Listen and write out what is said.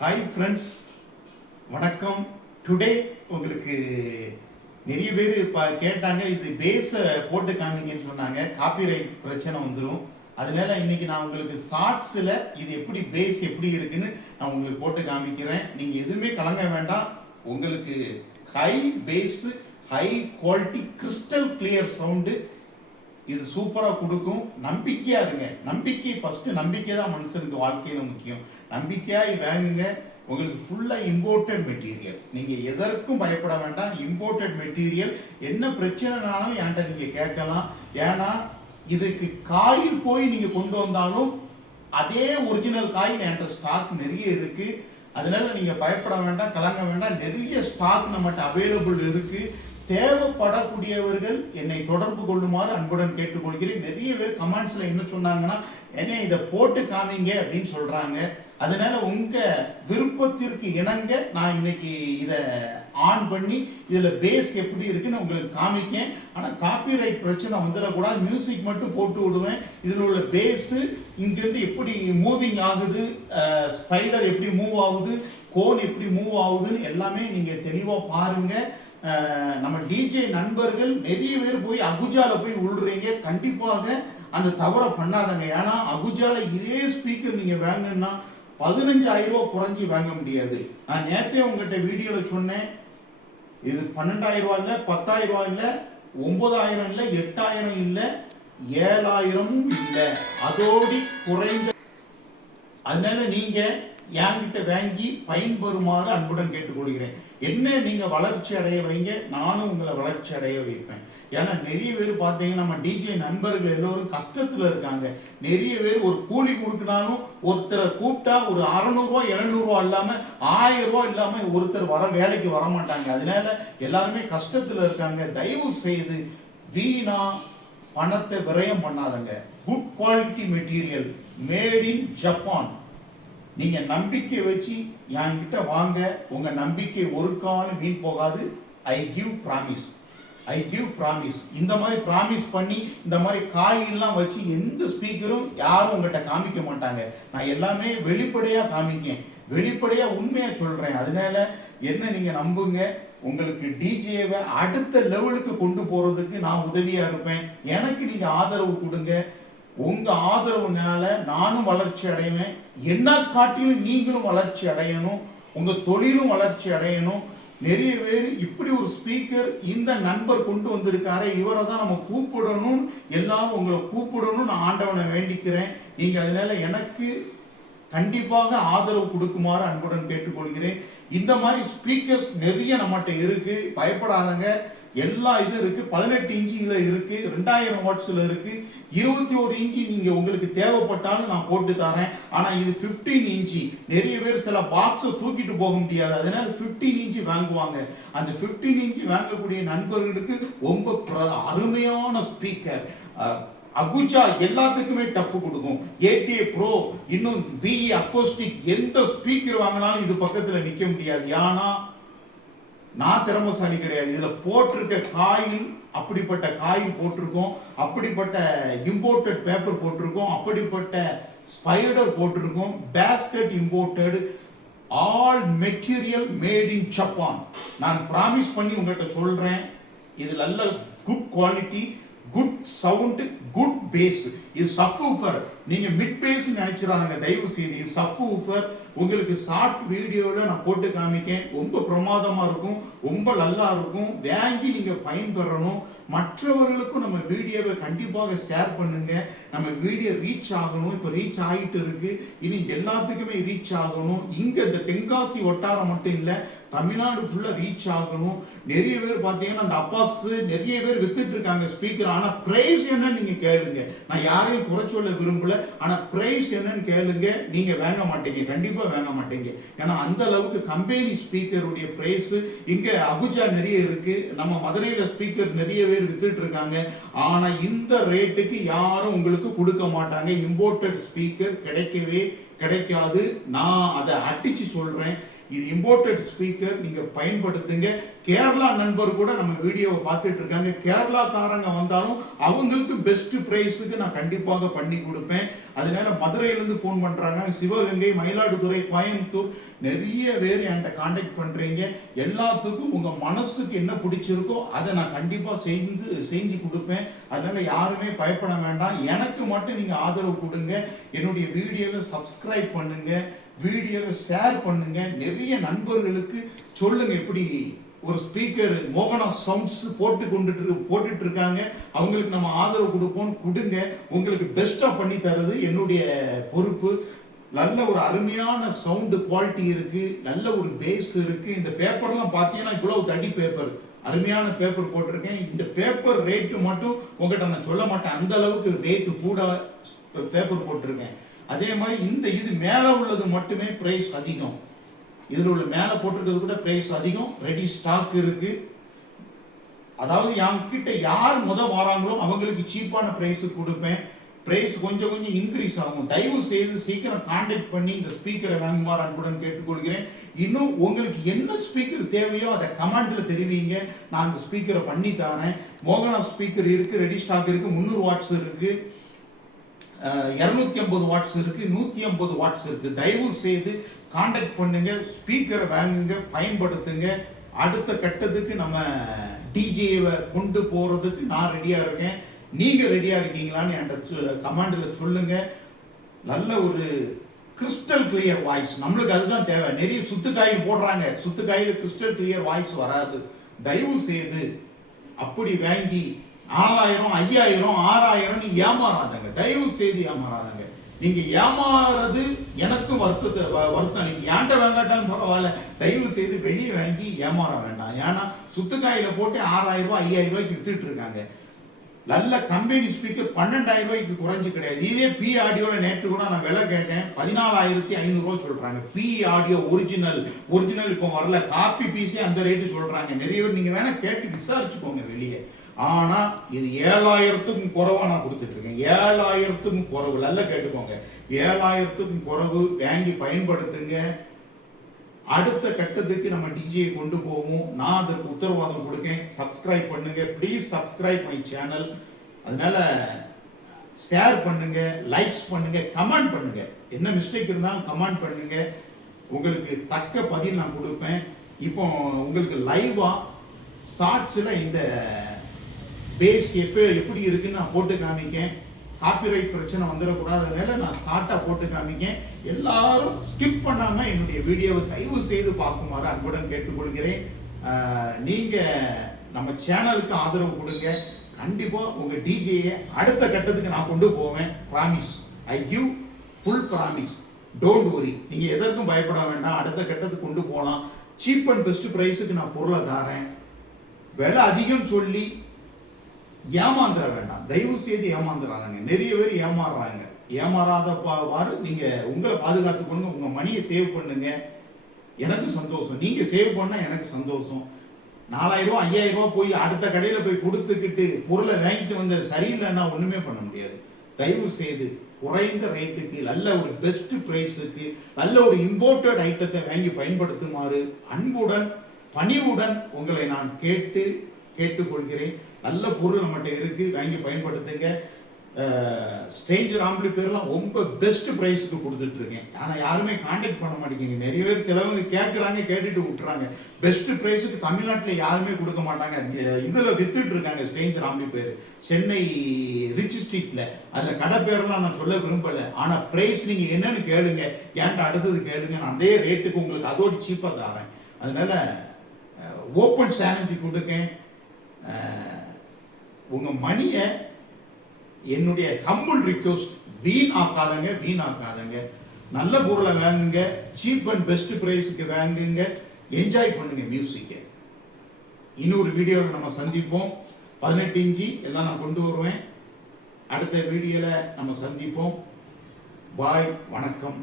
Hi friends, வணக்கம். Today உங்களுக்கு நிறைய பேர் கேட்டாங்க, இது பேஸை போட்டு காமிங்கன்னு சொன்னாங்க. காப்பிரைட் பிரச்சனை வந்துடும். அதனால இன்னைக்கு நான் உங்களுக்கு ஷார்ட்ஸில் இது எப்படி பேஸ் எப்படி இருக்குன்னு நான் உங்களுக்கு போட்டு காமிக்கிறேன். நீங்கள் எதுவுமே கலங்க வேண்டாம். உங்களுக்கு high bass, high quality, crystal clear sound இது சூப்பராக கொடுக்கும். நம்பிக்கையாக இருங்க. நம்பிக்கை ஃபஸ்ட்டு. நம்பிக்கை தான் மனுஷனுக்கு வாழ்க்கையில் முக்கியம். நம்பிக்கையாக வாங்குங்க. உங்களுக்கு ஃபுல்லாக இம்போர்ட்டட் மெட்டீரியல். நீங்கள் எதற்கும் பயப்பட வேண்டாம். Imported material. என்ன பிரச்சனைனாலும் என்கிட்ட நீங்கள் கேட்கலாம். ஏன்னா இதுக்கு காயில் போய் நீங்கள் கொண்டு வந்தாலும் அதே ஒரிஜினல் காயில் என்கிட்ட ஸ்டாக் நிறைய இருக்குது. அதனால நீங்கள் பயப்பட வேண்டாம், கலங்க வேண்டாம். நிறைய ஸ்டாக் நம்மகிட்ட அவைலபிள் இருக்குது. தேவைப்படக்கூடியவர்கள் என்னை தொடர்பு கொள்ளுமாறு அன்புடன் கேட்டுக்கொள்கிறேன். நிறைய பேர் கமெண்ட்ஸில் என்ன சொன்னாங்கன்னா, என்ன இதை போட்டு காமிங்க அப்படின்னு சொல்கிறாங்க. அதனால உங்கள் விருப்பத்திற்கு இணங்க நான் இன்னைக்கு இதை ஆன் பண்ணி இதில் பேஸ் எப்படி இருக்குன்னு உங்களுக்கு காமிக்கேன். ஆனால் காப்பிரைட் பிரச்சனை வந்துடக்கூடாது. மியூசிக் மட்டும் போட்டு விடுவேன். இதில் உள்ள பேஸு இங்கேருந்து எப்படி மூவிங் ஆகுது, ஸ்பைடர் எப்படி மூவ் ஆகுது, கோன் எப்படி மூவ் ஆகுதுன்னு எல்லாமே நீங்கள் தெளிவாக பாருங்கள். நம்ம டிஜே நண்பர்கள் நிறைய பேர் போய் அகுஜால போய் விழுறீங்க. கண்டிப்பாக அந்த தவறை பண்ணாதங்க. ஏன்னா அகுஜால இதே ஸ்பீக்கர் நீங்கள் வாங்கன்னா 15,000 ரூபா குறைஞ்சி வாங்க முடியாது. நான் நேற்றே உங்கள்கிட்ட வீடியோவில் சொன்னேன், இது 12,000 ரூபா இல்லை, 10,000 ரூபா இல்லை, 9,000 இல்லை, 8,000 இல்லை, 7,000 இல்லை, அதோடி குறைந்த. அதனால நீங்கள் என்கிட்ட வாங்கி பயன்பெறுமாறு அன்புடன் கேட்டுக்கொள்கிறேன். என்ன நீங்கள் வளர்ச்சி அடைய வைங்க, நானும் உங்களை வளர்ச்சி அடைய வைப்பேன். ஏன்னா நிறைய பேர் பார்த்தீங்கன்னா நம்ம டிஜே நண்பர்கள் எல்லோரும் கஷ்டத்தில் இருக்காங்க. நிறைய பேர் ஒரு கூலி கொடுக்கினாலும் ஒருத்தரை கூப்பிட்டா ஒரு 600 ரூபா 700 ரூபா இல்லாமல் 1000 ரூபா இல்லாமல் ஒருத்தர் வேலைக்கு வர மாட்டாங்க. அதனால எல்லாருமே கஷ்டத்தில் இருக்காங்க. தயவு செய்து வீணா பணத்தை விரயம் பண்ணாதங்க. Good quality material made in Japan. நீங்க நம்பிக்கை வச்சு என்கிட்ட வாங்க. உங்க நம்பிக்கை ஒரு காலம் வீண் போகாது. I give promise. இந்த மாதிரி ப்ராமிஸ் பண்ணி இந்த மாதிரி காயெல்லாம் வச்சு எந்த ஸ்பீக்கரும் யாரும் உங்கள்கிட்ட காமிக்க மாட்டாங்க. நான் எல்லாமே வெளிப்படையாக காமிக்கேன், வெளிப்படையாக உண்மையாக சொல்கிறேன். அதனால என்ன நீங்கள் நம்புங்க. உங்களுக்கு டிஜேவை அடுத்த லெவலுக்கு கொண்டு போகிறதுக்கு நான் உதவியாக இருப்பேன். எனக்கு நீங்கள் ஆதரவு கொடுங்க. உங்கள் ஆதரவுனால நானும் வளர்ச்சி அடைவேன். என்ன காட்டிலும் நீங்களும் வளர்ச்சி அடையணும். உங்கள் தொழிலும் வளர்ச்சி அடையணும். நிறைய பேர் இப்படி ஒரு ஸ்பீக்கர் இந்த நண்பர் கொண்டு வந்திருக்காரு, இவரை தான் நம்ம கூப்பிடணும், எல்லாரும் உங்களை கூப்பிடணும் நான் ஆண்டவனை வேண்டிக்கிறேன். நீங்கள் அதனால எனக்கு கண்டிப்பாக ஆதரவு கொடுக்குமாறு அன்புடன் கேட்டுக்கொள்கிறேன். இந்த மாதிரி ஸ்பீக்கர்ஸ் நிறைய நம்மகிட்ட இருக்கு, பயப்படாதங்க. எல்லா இது இருக்கு. 18 இன்ச்சில் இருக்கு, 2000 வாட்ஸில் இருக்கு, 21 இன்ச்சி நீங்க உங்களுக்கு தேவைப்பட்டாலும் நான் போட்டு தரேன். ஆனா இது 15 இன்ச்சி. நிறைய பேர் சில பாக்ஸை தூக்கிட்டு போக முடியாது, அதனால 15 இன்ச்சி வாங்குவாங்க. அந்த 15 இன்ச்சி வாங்கக்கூடிய நண்பர்களுக்கு ரொம்ப அருமையான ஸ்பீக்கர். அகுஜா எல்லாத்துக்குமே டஃப் கொடுக்கும். ஏடிஏ ப்ரோ, இன்னும் பிஇ அக்கோஸ்டிக், எந்த ஸ்பீக்கர் வாங்கினாலும் இது பக்கத்தில் நிற்க முடியாது. ஏன்னா நான் திறமைசாலி கிடையாது. இதில் போட்டிருக்க காயில் அப்படிப்பட்ட காயில் போட்டிருக்கோம், அப்படிப்பட்ட இம்போர்ட்டட் பேப்பர் போட்டிருக்கோம், அப்படிப்பட்ட ஸ்பைடர் போட்டிருக்கோம், basket imported, all material made in Japan. நான் ப்ராமிஸ் பண்ணி உங்கள்கிட்ட சொல்கிறேன். இது நல்ல good quality, good sound, good bass. இது சப்வூஃபர். நீங்கள் மிட் பேஸ் நினைச்சிடாங்க தயவு செய்து. இது சப்வூஃபர். உங்களுக்கு ஷார்ட் வீடியோவில் நான் போட்டு காமிக்கேன். ரொம்ப பிரமாதமாக இருக்கும், ரொம்ப நல்லா இருக்கும். வாங்கி நீங்கள் பயன்பெறணும். மற்றவர்களுக்கும் நம்ம வீடியோவை கண்டிப்பாக ஷேர் பண்ணுங்க. நம்ம வீடியோ ரீச் ஆகணும். இப்போ ரீச் ஆகிட்டு இருக்கு, இனி எல்லாத்துக்குமே ரீச் ஆகணும். இங்கே இந்த தென்காசி வட்டாரம் மட்டும் இல்லை, தமிழ்நாடு ஃபுல்லாக ரீச் ஆகணும். நிறைய பேர் பார்த்தீங்கன்னா அந்த அப்பாஸ் நிறைய பேர் வித்துட்டு இருக்காங்க ஸ்பீக்கர். ஆனால் ப்ரைஸ் என்னன்னு நீங்கள் கேளுங்க. நான் யாரையும் குறை சொல்ல விரும்பல, ஆனால் ப்ரைஸ் என்னன்னு கேளுங்க. நீங்கள் வாங்க மாட்டீங்க, கண்டிப்பாக வாங்க மாட்டீங்க. ஏன்னா அந்த அளவுக்கு கம்பெனி ஸ்பீக்கருடைய ப்ரைஸ் இங்கே அகுஜா நிறைய இருக்கு. நம்ம மதுரையில் ஸ்பீக்கர் நிறைய பேர் வித்துட்டு இருக்காங்க. ஆனால் இந்த ரேட்டுக்கு யாரும் உங்களுக்கு கொடுக்க மாட்டாங்க. இம்போர்ட்டட் ஸ்பீக்கர் கிடைக்கவே கிடைக்காது. நான் அதை அடிச்சு சொல்றேன். இது இம்போர்ட்டட் ஸ்பீக்கர், நீங்க பயன்படுத்துங்க. கேரளா நண்பர் கூட நம்ம வீடியோவை பார்த்துட்டு இருக்காங்க. கேரளாக்காரங்க வந்தாலும் அவங்களுக்கு பெஸ்ட் பிரைஸுக்கு நான் கண்டிப்பாக பண்ணி கொடுப்பேன். அதனால மதுரையிலேருந்து ஃபோன் பண்றாங்க, சிவகங்கை, மயிலாடுதுறை, கோயம்புத்தூர் நிறைய பேர் என்கிட்ட கான்டாக்ட் பண்றீங்க. எல்லாத்துக்கும் உங்க மனசுக்கு என்ன பிடிச்சிருக்கோ அதை நான் கண்டிப்பா செஞ்சு கொடுப்பேன். அதனால யாருமே பயப்பட வேண்டாம். எனக்கு மட்டும் நீங்க ஆதரவு கொடுங்க. என்னுடைய வீடியோவை சப்ஸ்கிரைப் பண்ணுங்க, வீடியோவை ஷேர் பண்ணுங்க, நிறைய நண்பர்களுக்கு சொல்லுங்க. எப்படி ஒரு ஸ்பீக்கர் மோகனா சவுண்ட்ஸ் போட்டுட்டு இருக்காங்க, அவங்களுக்கு நம்ம ஆதரவு கொடுங்க. உங்களுக்கு பெஸ்டா பண்ணி தரது என்னுடைய பொறுப்பு. நல்ல ஒரு அருமையான சவுண்டு குவாலிட்டி இருக்கு, நல்ல ஒரு பேஸ் இருக்கு. இந்த பேப்பர்லாம் பார்த்தீங்கன்னா இவ்வளவு தடி பேப்பர், அருமையான பேப்பர் போட்டிருக்கேன். இந்த பேப்பர் ரேட்டு மட்டும் உங்ககிட்ட நான் சொல்ல மாட்டேன், அந்த அளவுக்கு ரேட்டு கூட பேப்பர் போட்டிருக்கேன். அதே மாதிரி இது மேலே உள்ளது மட்டுமே பிரைஸ் அதிகம். இதில் உள்ள மேலே போட்டிருக்கிறது கூட பிரைஸ் அதிகம். ரெடி ஸ்டாக் இருக்கு. அதாவது என்கிட்ட யார் வராங்களோ அவங்களுக்கு சீப்பான பிரைஸுக்கு கொடுப்பேன். பிரைஸ் கொஞ்சம் இன்க்ரீஸ் ஆகும். தயவு செய்து சீக்கிரம் கான்டாக்ட் பண்ணி இந்த ஸ்பீக்கரை வாங்குமாறு அன்புடன் கேட்டுக்கொள்கிறேன். இன்னும் உங்களுக்கு என்ன ஸ்பீக்கர் தேவையோ அதை கமெண்ட்ல தெரிவிங்க, நான் அந்த ஸ்பீக்கரை பண்ணி தரேன். மோகனா ஸ்பீக்கர் இருக்கு, ரெடி ஸ்டாக் இருக்கு, 300 வாட்ஸ் இருக்கு, 250 வாட்ஸ் இருக்கு, 150 வாட்ஸ் இருக்கு. தயவு செய்து கான்டாக்ட் பண்ணுங்க, ஸ்பீக்கரை வாங்குங்க, பயன்படுத்துங்க. அடுத்த கட்டத்துக்கு நம்ம டிஜேவை கொண்டு போறதுக்கு நான் ரெடியா இருக்கேன். நீங்க ரெடியா இருக்கீங்களான்னு என்கிட்ட கமெண்ட்ல சொல்லுங்க. நல்ல ஒரு கிறிஸ்டல் கிளியர் வாய்ஸ், நம்மளுக்கு அதுதான் தேவை. நிறைய சுத்துக்காயில் போடுறாங்க, சுத்துக்காயில கிறிஸ்டல் கிளியர் வாய்ஸ் வராது. தயவு செய்து அப்படி வாங்கி 4000, 5000, 6000 ஏமாறாதங்க. தயவு செய்து ஏமாறாதங்க. நீங்க ஏமாறது எனக்கும் வருத்தம். நீங்க ஏன்ட்ட வாங்காட்டாலும் பரவாயில்ல, தயவு செய்து வெளியே வாங்கி ஏமாற வேண்டாம். ஏன்னா சுத்துக்காயில போட்டு 6000 ரூபாய் 5000 ரூபாய்க்கு வித்துட்டு இருக்காங்க. நல்ல கம்பெனி ஸ்பீக்கர் 12000 ரூபாய்க்கு குறைஞ்சு கிடையாது. இதே பி ஆடியோல நேற்று கூட நான் விலை கேட்டேன், 14500 ரூபாய் சொல்றாங்க. பி ஆடியோ ஒரிஜினல் இப்போ வரல, காப்பி பீஸே அந்த ரேட்டு சொல்றாங்க. நிறைய பேர் நீங்க வேணா கேட்டு விசாரிச்சுக்கோங்க வெளியே. ஆனா இது 7000க்கும் குறைவா நான் கொடுத்துட்டு இருக்கேன். 7000க்கும் குறைவு, நல்ல கேட்டுக்கோங்க. 7000க்கும் குறைவு வாங்கி பயன்படுத்துங்க. அடுத்த கட்டத்துக்கு நம்ம டிஜே கொண்டு போவோம். நான் அதற்கு உத்தரவாதம் கொடுக்கேன். சப்ஸ்கிரைப் பண்ணுங்க, ப்ளீஸ் சப்ஸ்கிரைப் மை சேனல். அதனால ஷேர் பண்ணுங்க, லைக்ஸ் பண்ணுங்க, கமெண்ட் பண்ணுங்க. என்ன மிஸ்டேக் இருந்தாலும் கமெண்ட் பண்ணுங்க. உங்களுக்கு தக்க பதில் நான் கொடுப்பேன். இப்போ உங்களுக்கு லைவா ஷார்ட்ஸ்ல இந்த பேஸ் எப்படி இருக்குன்னு நான் போட்டு காமிக்கேன். காப்பிரைட் பிரச்சனை வந்துடக்கூடாது, அதனால நான் ஷார்ட்டா போட்டு காமிக்கேன். எல்லாரும் ஸ்கிப் பண்ணாம என்னுடைய வீடியோவை தயவு செய்து பார்க்குமாறு அன்புடன் கேட்டுக்கொள்கிறேன். நீங்க நம்ம சேனலுக்கு ஆதரவு கொடுங்க. கண்டிப்பா உங்க டிஜேயை அடுத்த கட்டத்துக்கு நான் கொண்டு போவேன். Promise, I give full promise. Don't worry, நீங்க எதற்கும் பயப்பட வேண்டாம். அடுத்த கட்டத்துக்கு கொண்டு போகலாம். சீப் அண்ட் பெஸ்ட் பிரைஸுக்கு நான் பொருளை தரேன். விலை அதிகம் சொல்லி ஏமாந்துட வேண்டாம், தயவு செய்து ஏமாந்துடாதாங்க. நிறைய பேர் ஏமாறுறாங்க. ஏமாறாதவாறு நீங்க உங்களை பாதுகாத்துக்கொள்ளுங்க, உங்க மணியை சேவ் பண்ணுங்க. எனக்கு சந்தோஷம், நீங்க சேவ் பண்ணா எனக்கு சந்தோஷம். 4000 ரூபாய் 5000 ரூபாய் போய் அடுத்த கடையில போய் கொடுத்துக்கிட்டு பொருளை வாங்கிட்டு வந்த சரியில்லைன்னா ஒண்ணுமே பண்ண முடியாது. தயவு செய்து குறைந்த ரேட்டுக்கு நல்ல ஒரு பெஸ்ட் பிரைஸுக்கு நல்ல ஒரு இம்போர்ட்டட் ஐட்டத்தை வாங்கி பயன்படுத்துமாறு அன்புடன் பணிவுடன் உங்களை நான் கேட்டுக்கொள்கிறேன். நல்ல பொருள் நம்மகிட்ட இருக்கு, வாங்கி பயன்படுத்துங்க. ஸ்ட்ரேஞ்சர் ஆம்பிளிஃபையர்லாம் ரொம்ப பெஸ்ட் ப்ரைஸுக்கு கொடுத்துட்டு இருக்கேன். ஆனால் யாருமே கான்டாக்ட் பண்ண மாட்டேங்குங்க. நிறைய பேர் சிலவங்க கேட்குறாங்க, கேட்டுட்டு விட்டுறாங்க. பெஸ்ட் ப்ரைஸுக்கு தமிழ்நாட்டில் யாருமே கொடுக்க மாட்டாங்க. இதில் வித்துட்டு இருக்காங்க ஸ்ட்ரேஞ்சர் ஆம்பிளிஃபையர், சென்னை ரிச் ஸ்ட்ரீட்டில். அதில் கடை பேரெல்லாம் நான் சொல்ல விரும்பலை. ஆனால் ப்ரைஸ் நீங்கள் என்னன்னு கேளுங்க, ஏன்ட்ட அடுத்தது கேளுங்க, நான் அதே ரேட்டுக்கு உங்களுக்கு அதோடு சீப்பாக தரேன். அதனால ஓப்பன் சேலஞ்சு கொடுக்கேன். உங்க மணியை என்னுடைய ஹம்பிள் ரிக்வெஸ்ட், வீணாக்காதங்க. நல்ல பொருளை வாங்குங்க, சீப் அண்ட் பெஸ்ட் பிரைஸுக்கு வாங்குங்க, என்ஜாய் பண்ணுங்க மியூசிக்கை. இன்னொரு வீடியோவில் நம்ம சந்திப்போம். 18 இன்ச்சு எல்லாம் நான் கொண்டு வருவேன். அடுத்த வீடியோவில் நம்ம சந்திப்போம். பாய், வணக்கம்.